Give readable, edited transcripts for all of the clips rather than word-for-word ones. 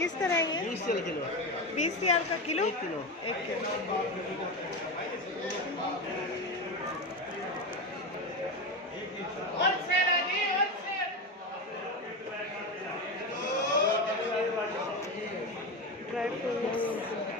किस तरह है ये? 20 किलो। 20 रियाल का kilo? 1 kilo. 1 kilo. Dry fruits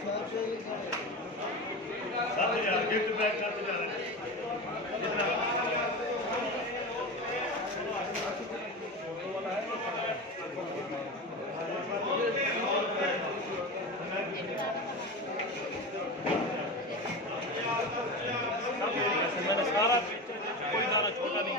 कोई दाना छोटा नहीं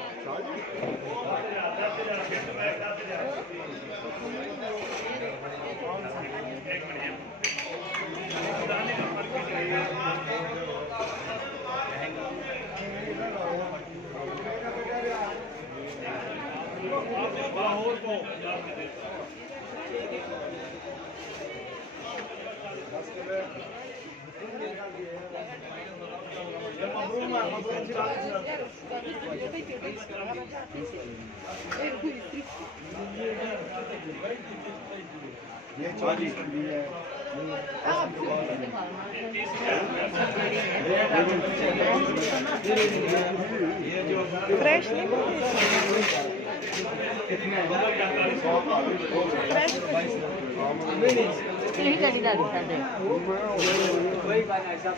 फ्रेश नहीं फ्रेश यही गाड़ी डाली साढ़े वही बात है सब